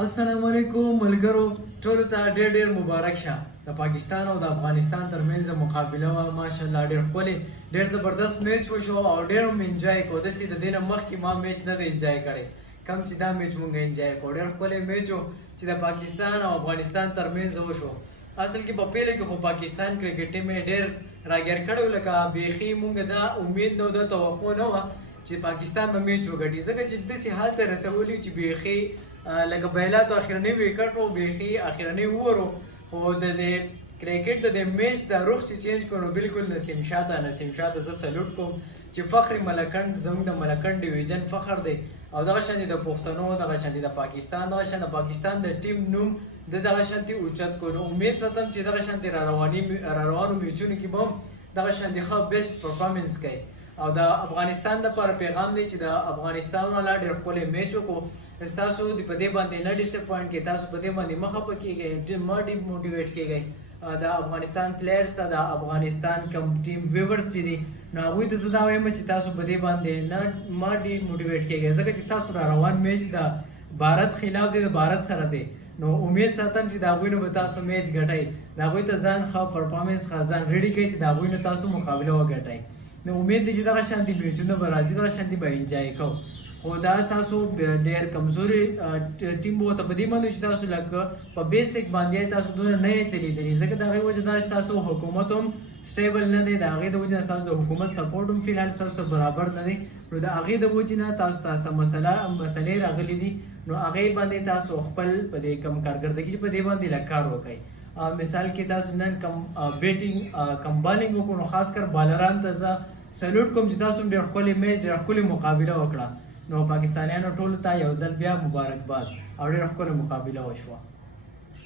السلام علیکم ملګرو ټولو ته ډېر ډېر مبارک شه. د پاکستان او د افغانستان ترمنځ مقابله وه، ماشاءالله ډېر ښکلی ډېر زبردست میچ وشو او ډېر مې انجوای کړو. داسې د دې نه مخکې ما میچ نه دی انجوای کړی کوم چې دا میچ مونږ انجوای کړو. ډېر ښکلی میچ و چې د پاکستان او افغانستان ترمنځ وشو. اصل کې په پیله کې خو پاکستان کرکټ ټیم یې ډېر راګیر کړی و، لکه بیخي مونږ دا امید نه و، دا توقع نه وه چې پاکستان به میچ وګټي، ځکه چې داسې حال ته رسولي چې بیخي لکه بیلاتو اخرنی وکټ و، بیخي اخرنی اوور و، خو د دې کرکټ د دې میچ دا روح چې چینج کړو بالکل نسیم شاه ته زه سلوټ کوم چې فخر ملکنډ زموږ د ملکنډ ډیویژن فخر دی او دغه شان د پښتنو، دغه شان د پاکستان، دغه شان د پاکستان د ټیم نوم د دغه شانتي اوچت کړو. امید ساتم چې دغه شانتي را روانو میچونو کې به هم دغه شانتي ښه بیسټ پرفارمنس کوي. او د افغانستان لپاره پیغام دی چې د افغانستان والا ډېر ښکلی میچ وکړو. ستاسو په دې باندې نه ډسپوینټ کړئ، تاسو په دې باندې مه خفه کیږئ، مه ډیموټیویټ کیږئ. د افغانستان پلیئرز ته، د افغانستان کم ټیم ویورز چې دي نو هغوی ته زه دا وایم چې تاسو په دې باندې نه مه ډیموټیویټ کیږئ، ځکه چې ستاسو را روان میچ د بھارت خلاف دی، د بھارت سره دی. نو امید ساتم چې د هغوی نه به تاسو میچ ګټئ، د هغوی ته ځان ښه پرفارمنس ښه ځان ریډي کړئ چې د هغوی نه تاسو مقابله وګټئ. نو امید دی چې دغه شانتي میچونه به راځي، دغه شانتي به انجوای کوو. خو دا تاسو ډېر کمزوري ټیم به ورته په دې باندې چې تاسو لکه په بیسک باندې تاسو دونه نه یې چلیدلي، ځکه د هغې وجه دا چې تاسو حکومت هم سټیبل نه دی، د هغې د وجې نه تاسو د حکومت سپورټ هم فلحال ستاسو برابر نه دی. نو د هغې د وجې نه تاسو ته مسلې راغلي دي، نو هغې باندې تاسو خپل په دې کم کارکردګي چې په دې باندې لږ کار وکړئ. مثال کې تاسو نن کم بیټینګ کم بالینګ وکړو، نو خاص کر بالران ته زه سلوټ کوم چې تاسو ډېر ښکلی میچ ډېر ښکلې مقابله وکړه. نو پاکستانیانو ټولو ته یو ځل بیا مبارکباد او ډېره ښکلې مقابله وشوه.